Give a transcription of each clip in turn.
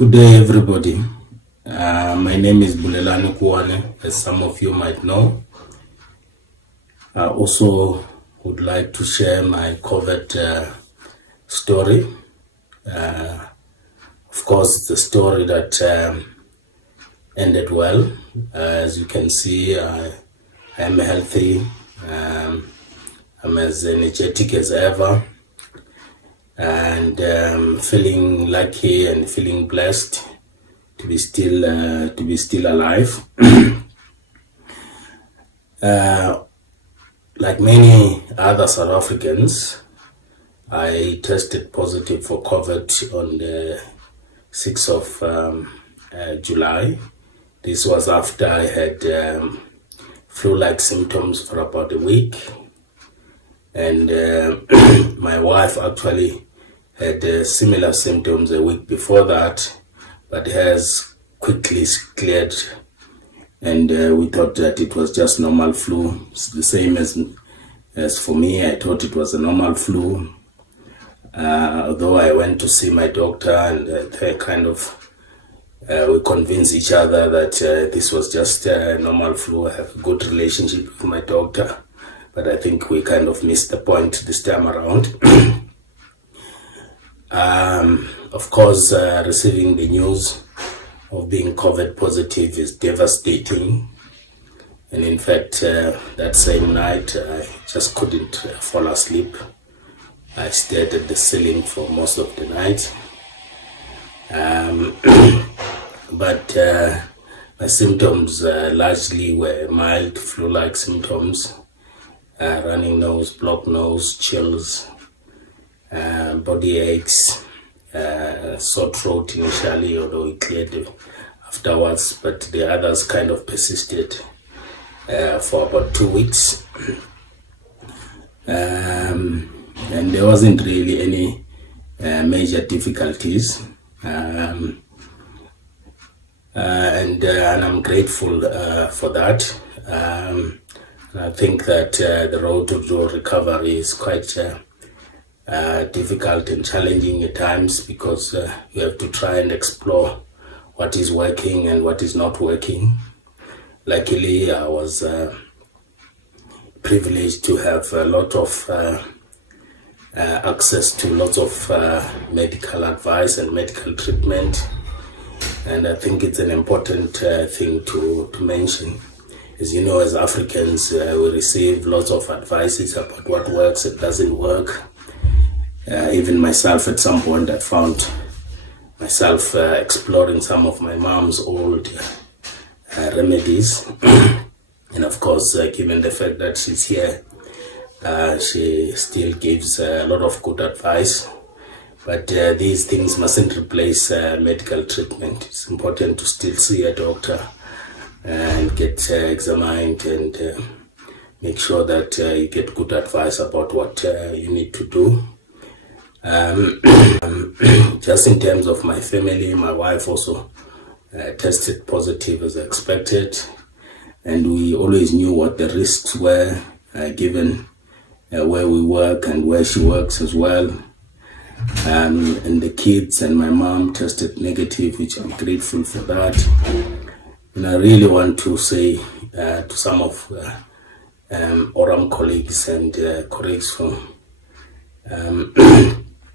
Good day, everybody. My name is Bulelani Kuwane, as some of you might know. I also would like to share my COVID story. Of course, it's a story that ended well. As you can see, I am healthy. I'm as energetic as ever, and feeling lucky and feeling blessed to be still alive. Like many other South Africans, I tested positive for COVID on the 6th of July. This was after I had flu-like symptoms for about a week, and my wife actually had similar symptoms a week before that, but has quickly cleared, and we thought that it was just normal flu. It's the same as for me. I thought it was a normal flu, although I went to see my doctor, and we convinced each other that this was just a normal flu. I have a good relationship with my doctor, but I think we kind of missed the point this time around. Of course, receiving the news of being COVID positive is devastating. And in fact, that same night, I just couldn't fall asleep. I stared at the ceiling for most of the night. But my symptoms largely were mild flu-like symptoms, running nose, blocked nose, chills, body aches, sore throat initially, although it cleared afterwards, but the others kind of persisted for about 2 weeks. And there wasn't really any major difficulties. And I'm grateful for that. I think that the road to recovery is quite difficult and challenging at times, because you have to try and explore what is working and what is not working. Luckily, I was privileged to have a lot of access to lots of medical advice and medical treatment, and I think it's an important thing to mention. As you know, as Africans, we receive lots of advices about what works and doesn't work. Even myself, at some point, I found myself exploring some of my mom's old remedies. And of course, given the fact that she's here, she still gives a lot of good advice. But these things mustn't replace medical treatment. It's important to still see a doctor and get examined and make sure that you get good advice about what you need to do. Just in terms of my family, my wife also tested positive as expected, and we always knew what the risks were, given where we work and where she works as well. And the kids and my mom tested negative, which I'm grateful for that. And I really want to say to some of Oram colleagues and colleagues from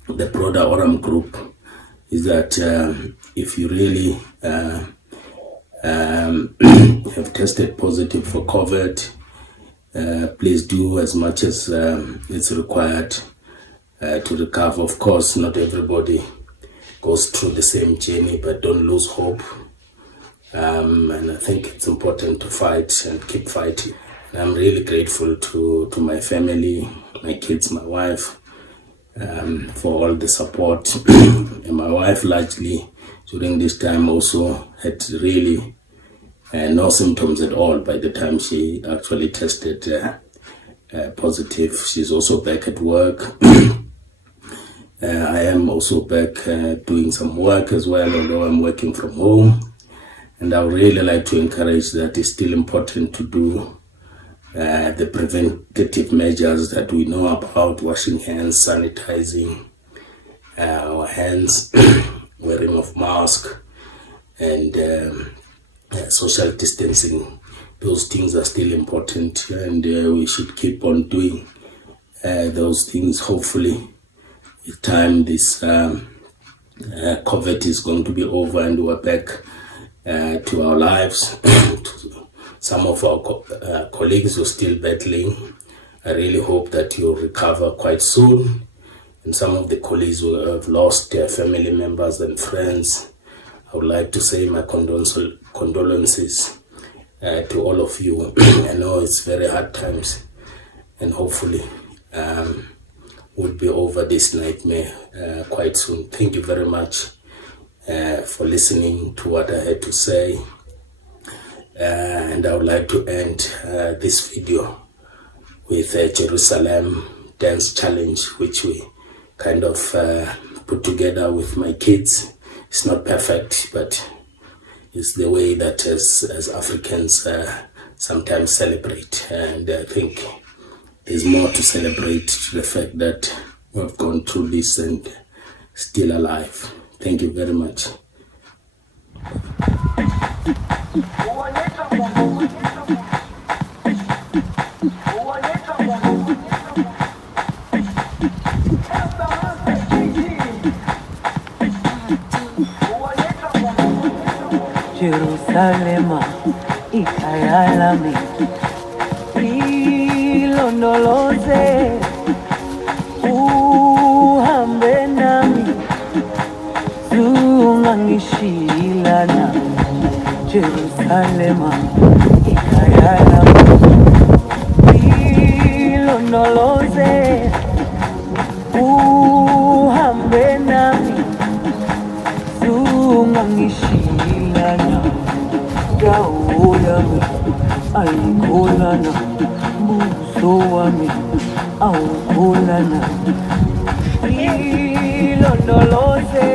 the broader Oram group, is that if you really have tested positive for COVID, please do as much as it's required to recover. Of course, not everybody goes through the same journey, but don't lose hope. And I think it's important to fight and keep fighting. And I'm really grateful to my family, my kids, my wife, for all the support. And my wife largely during this time also had really no symptoms at all by the time she actually tested positive. She's also back at work. I am also back doing some work as well, although I'm working from home. And I would really like to encourage that it's still important to do the preventative measures that we know about: washing hands, sanitizing our hands, wearing of mask and social distancing. Those things are still important, and we should keep on doing those things. Hopefully, with time, this COVID is going to be over and we're back to our lives. Some of our colleagues who are still battling, I really hope that you'll recover quite soon. And some of the colleagues who have lost their family members and friends, I would like to say my condolences to all of you. I know it's very hard times, and hopefully we'll be over this nightmare quite soon. Thank you very much for listening to what I had to say. And I would like to end this video with a Jerusalem dance challenge, which we kind of put together with my kids. It's not perfect, but it's the way that as Africans sometimes celebrate. And I think there's more to celebrate, the fact that we've gone through this and still alive. Thank you very much. Jerusalema ikayalami ilondoloze uhambe nami zungangishilana. Jerusalema ikayalami ilondoloze uhambe nami zungangishilana. Dawo yami ayikholana, buso wami awukholana. Ilondoloze